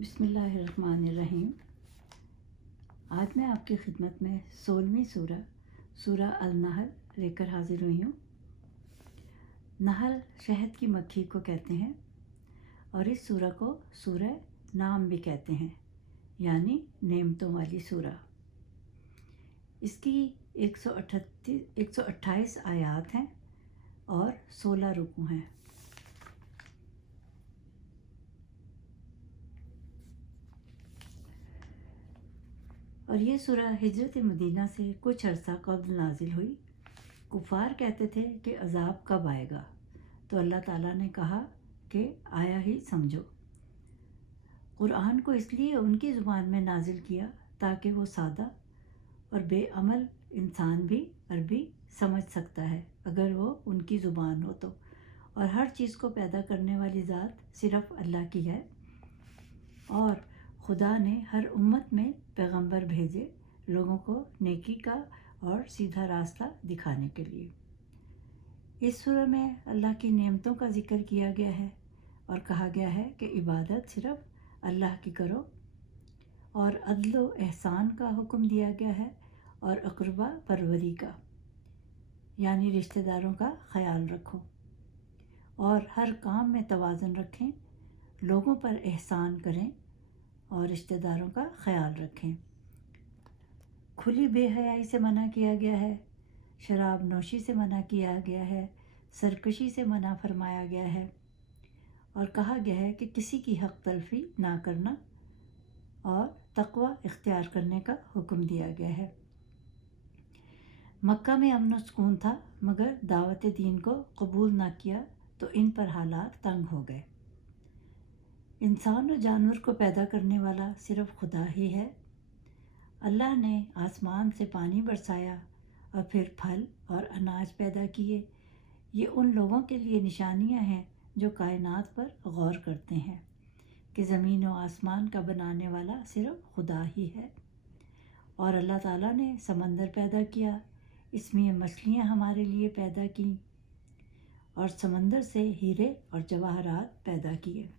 बिस्मिल्लाहिर्रहमानिर्रहीम। आज मैं आपकी खिदमत में 16वीं सूरह अल-नहल लेकर हाजिर हुई हूँ। नहल शहद की मक्खी को कहते हैं और इस सूरह को सूरह नाम भी कहते हैं, यानी नेमतों वाली सूरह। इसकी 128 आयात हैं और 16 रुकू हैं। और ये सूरह हिजरत मदीना से कुछ अरसा कब्ल नाजिल हुई। कुफार कहते थे कि अज़ाब कब आएगा, तो अल्लाह ताला ने कहा कि आया ही समझो। कुरान को इसलिए उनकी ज़ुबान में नाजिल किया ताकि वो सादा और बेअमल इंसान भी अरबी समझ सकता है अगर वो उनकी ज़ुबान हो तो। और हर चीज़ को पैदा करने वाली ज़ात सिर्फ़ अल्लाह की है और खुदा ने हर उम्मत में पैगंबर भेजे लोगों को नेकी का और सीधा रास्ता दिखाने के लिए। इस सूरह में अल्लाह की नेमतों का जिक्र किया गया है और कहा गया है कि इबादत सिर्फ अल्लाह की करो, और अदल व एहसान का हुक्म दिया गया है और अक़रबा परवरी का, यानी रिश्तेदारों का ख्याल रखो और हर काम में तवाज़ुन रखें, लोगों पर एहसान करें और रिश्तेदारों का ख्याल रखें। खुली बेहयाई से मना किया गया है, शराब नोशी से मना किया गया है, सरकशी से मना फरमाया गया है और कहा गया है कि किसी की हक तलफी ना करना और तक़वा इख्तियार करने का हुक्म दिया गया है। मक्का में अमन व सुकून था, मगर दावत दीन को कबूल ना किया तो इन पर हालात तंग हो गए। इंसान और जानवर को पैदा करने वाला सिर्फ खुदा ही है। अल्लाह ने आसमान से पानी बरसाया और फिर फल और अनाज पैदा किए। ये उन लोगों के लिए निशानियां हैं जो कायनात पर गौर करते हैं कि ज़मीन और आसमान का बनाने वाला सिर्फ खुदा ही है। और अल्लाह ताला ने समंदर पैदा किया, इसमें मछलियाँ हमारे लिए पैदा की और समंदर से हीरे और जवाहरात पैदा किए।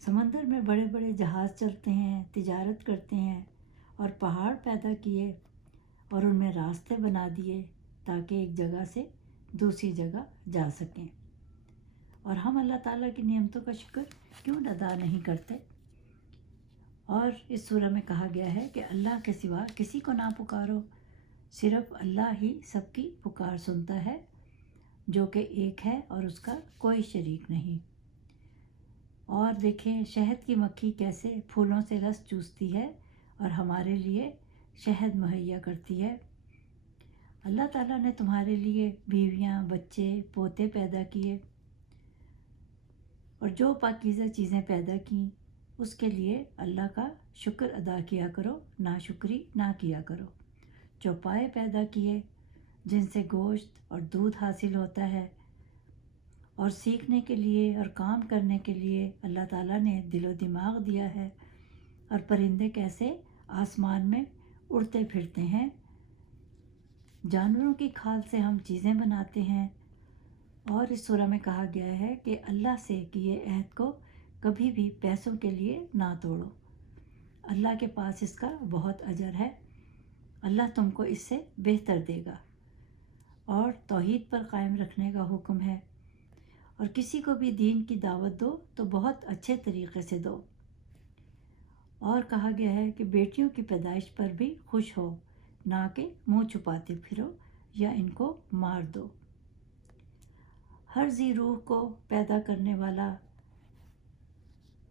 समंदर में बड़े बड़े जहाज़ चलते हैं, तिजारत करते हैं और पहाड़ पैदा किए और उनमें रास्ते बना दिए ताकि एक जगह से दूसरी जगह जा सकें। और हम अल्लाह ताला की नेमतों का शुक्र क्यों अदा नहीं करते। और इस सूरह में कहा गया है कि अल्लाह के सिवा किसी को ना पुकारो, सिर्फ अल्लाह ही सबकी पुकार सुनता है, जो कि एक है और उसका कोई शरीक नहीं। और देखें शहद की मक्खी कैसे फूलों से रस चूसती है और हमारे लिए शहद मुहैया करती है। अल्लाह ताला ने तुम्हारे लिए बीवियां, बच्चे, पोते पैदा किए और जो पाकीज़ा चीज़ें पैदा की उसके लिए अल्लाह का शुक्र अदा किया करो, नाशुक्री ना किया करो। चौपाए पैदा किए जिनसे गोश्त और दूध हासिल होता है और सीखने के लिए और काम करने के लिए अल्लाह ताला ने दिलो दिमाग दिया है। और परिंदे कैसे आसमान में उड़ते फिरते हैं। जानवरों की खाल से हम चीज़ें बनाते हैं। और इस सूरह में कहा गया है कि अल्लाह से किए अहद को कभी भी पैसों के लिए ना तोड़ो, अल्लाह के पास इसका बहुत अजर है, अल्लाह तुमको इससे बेहतर देगा। और तौहीद पर कायम रखने का हुक्म है और किसी को भी दीन की दावत दो तो बहुत अच्छे तरीक़े से दो। और कहा गया है कि बेटियों की पैदाइश पर भी खुश हो, ना कि मुँह छुपाते फिरो या इनको मार दो। हर जी रूह को पैदा करने वाला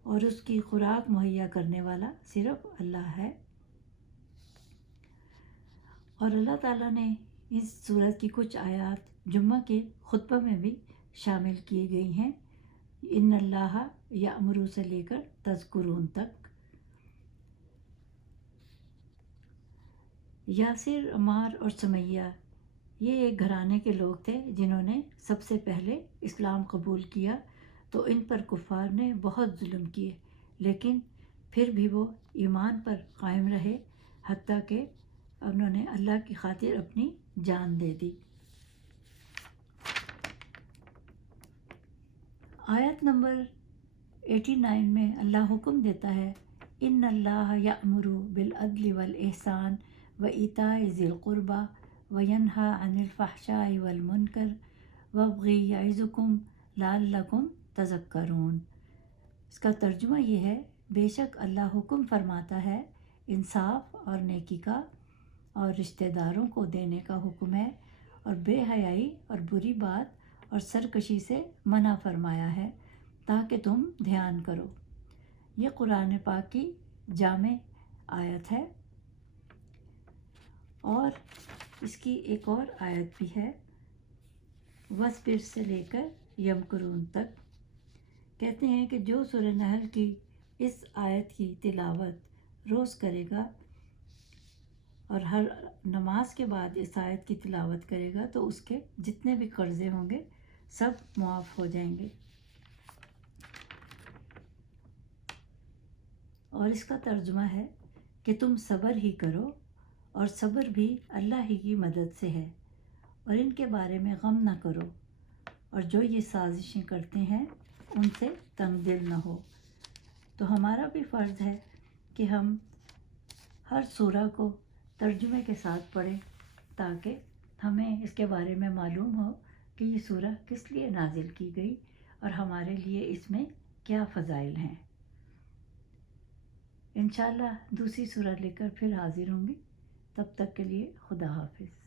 और उसकी खुराक मुहैया करने वाला सिर्फ अल्लाह है। और अल्लाह ताला ने इस सूरत की कुछ आयत जुम्मा के खुतबा में भी शामिल की गई हैं। इन्नल्लाह यामुरू से लेकर तज़कुरून तक। यासिर, अमार और सुमैया ये एक घराने के लोग थे जिन्होंने सबसे पहले इस्लाम कबूल किया, तो इन पर कुफ़ार ने बहुत जुल्म किए, लेकिन फिर भी वो ईमान पर कायम रहे, हत्ता कि उन्होंने अल्लाह की खातिर अपनी जान दे दी। आयत नंबर 89 में अल्लाह हुक्म देता है, इन्न अल्लाह यअमुरु बिल अदल वल एहसान व इताए ज़िल क़ुरबा व यन्हा अनिल फ़हशाइ वल मुनकर वबग़ी यइज़ुकुम लअल्लकुम तज़क्करून। इसका तर्जुमा ये है, बेशक अल्लाह हुक्म फरमाता है इंसाफ और नेकी का, और रिश्तेदारों को देने का हुक्म है, और बेहयाई और बुरी बात और सरकशी से मना फरमाया है ताकि तुम ध्यान करो। ये कुरान पाक की जामे आयत है। और इसकी एक और आयत भी है, वस्बिर से लेकर यमकुरून तक। कहते हैं कि जो सूरह नहल की इस आयत की तिलावत रोज़ करेगा और हर नमाज के बाद इस आयत की तिलावत करेगा तो उसके जितने भी कर्ज़े होंगे सब मुआफ़ हो जाएंगे। और इसका तर्जुमा है कि तुम सब्र ही करो, और सब्र भी अल्लाह ही की मदद से है, और इनके बारे में गम न करो, और जो ये साजिशें करते हैं उनसे तंग दिल न हो। तो हमारा भी फ़र्ज़ है कि हम हर सूरा को तर्जुमे के साथ पढ़ें ताकि हमें इसके बारे में मालूम हो कि ये सूरा किस लिए नाजिल की गई और हमारे लिए इसमें क्या फ़ज़ाइल हैं। इंशाअल्लाह दूसरी सूरा लेकर फिर हाज़िर होंगी। तब तक के लिए खुदा हाफिज़।